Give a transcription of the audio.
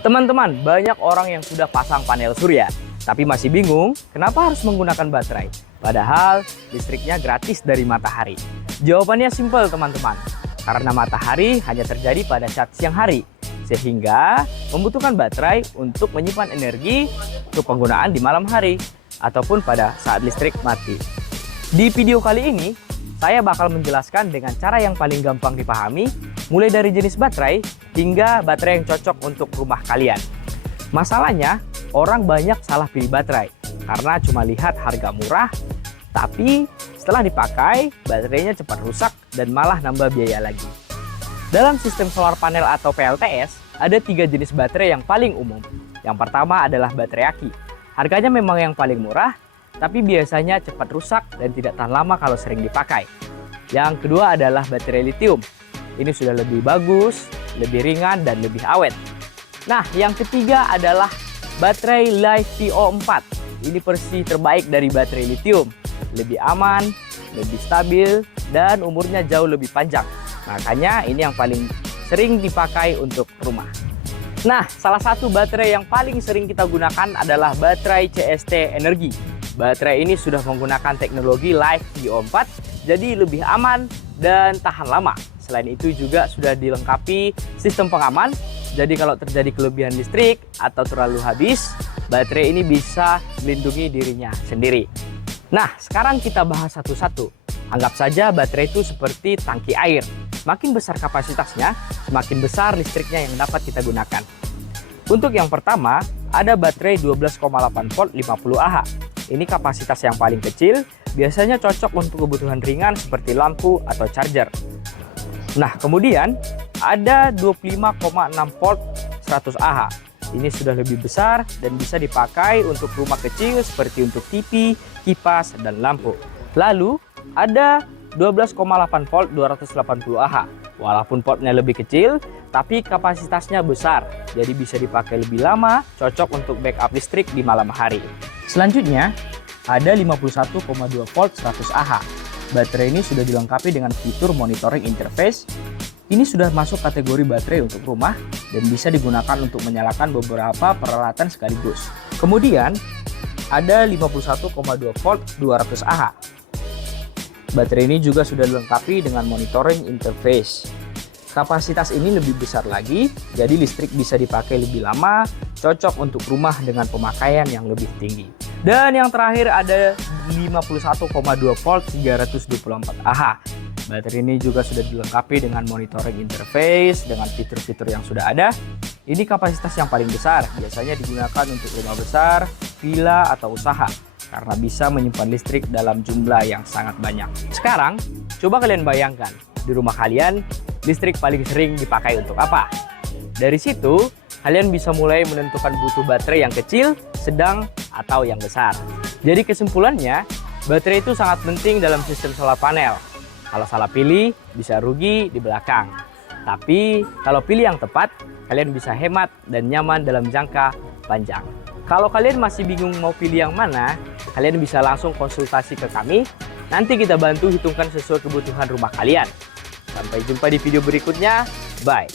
Teman-teman, banyak orang yang sudah pasang panel surya, tapi masih bingung kenapa harus menggunakan baterai. Padahal listriknya gratis dari matahari. Jawabannya simpel teman-teman, karena matahari hanya terjadi pada saat siang hari, sehingga membutuhkan baterai untuk menyimpan energi untuk penggunaan di malam hari, ataupun pada saat listrik mati. Di video kali ini, saya bakal menjelaskan dengan cara yang paling gampang dipahami, mulai dari jenis baterai hingga baterai yang cocok untuk rumah kalian. Masalahnya, orang banyak salah pilih baterai karena cuma lihat harga murah, tapi setelah dipakai, baterainya cepat rusak dan malah nambah biaya lagi. Dalam sistem solar panel atau PLTS, ada 3 jenis baterai yang paling umum. Yang pertama adalah baterai aki. Harganya memang yang paling murah, tapi biasanya cepat rusak dan tidak tahan lama kalau sering dipakai. Yang kedua adalah baterai lithium. Ini sudah lebih bagus, lebih ringan, dan lebih awet. Nah, yang ketiga adalah baterai LiFePO4. Ini versi terbaik dari baterai lithium. Lebih aman, lebih stabil, dan umurnya jauh lebih panjang. Makanya ini yang paling sering dipakai untuk rumah. Nah, salah satu baterai yang paling sering kita gunakan adalah baterai CST Energy. Baterai ini sudah menggunakan teknologi LiFePO4, jadi lebih aman dan tahan lama. Selain itu juga sudah dilengkapi sistem pengaman, jadi kalau terjadi kelebihan listrik atau terlalu habis, baterai ini bisa melindungi dirinya sendiri. Nah, sekarang kita bahas satu-satu. Anggap saja baterai itu seperti tangki air. Semakin besar kapasitasnya, semakin besar listriknya yang dapat kita gunakan. Untuk yang pertama, ada baterai 12,8 volt 50 Ah. Ini kapasitas yang paling kecil, biasanya cocok untuk kebutuhan ringan seperti lampu atau charger. Nah, kemudian ada 25,6 volt 100 Ah. Ini sudah lebih besar dan bisa dipakai untuk rumah kecil seperti untuk TV, kipas, dan lampu. Lalu ada 12,8 volt 280 Ah. Walaupun portnya lebih kecil, tapi kapasitasnya besar, jadi bisa dipakai lebih lama, cocok untuk backup listrik di malam hari. Selanjutnya, ada 51,2 volt 100 Ah. Baterai ini sudah dilengkapi dengan fitur monitoring interface. Ini sudah masuk kategori baterai untuk rumah dan bisa digunakan untuk menyalakan beberapa peralatan sekaligus. Kemudian, ada 51,2 volt 200 Ah. Baterai ini juga sudah dilengkapi dengan monitoring interface. Kapasitas ini lebih besar lagi, jadi listrik bisa dipakai lebih lama, cocok untuk rumah dengan pemakaian yang lebih tinggi. Dan yang terakhir ada 51,2 volt 324 Ah. Baterai ini juga sudah dilengkapi dengan monitoring interface dengan fitur-fitur yang sudah ada. Ini kapasitas yang paling besar, biasanya digunakan untuk rumah besar, villa, atau usaha, karena bisa menyimpan listrik dalam jumlah yang sangat banyak. Sekarang, coba kalian bayangkan, di rumah kalian, listrik paling sering dipakai untuk apa? Dari situ, kalian bisa mulai menentukan butuh baterai yang kecil, sedang, atau yang besar. Jadi kesimpulannya, baterai itu sangat penting dalam sistem solar panel. Kalau salah pilih, bisa rugi di belakang. Tapi, kalau pilih yang tepat, kalian bisa hemat dan nyaman dalam jangka panjang. Kalau kalian masih bingung mau pilih yang mana, kalian bisa langsung konsultasi ke kami. Nanti kita bantu hitungkan sesuai kebutuhan rumah kalian. Sampai jumpa di video berikutnya. Bye.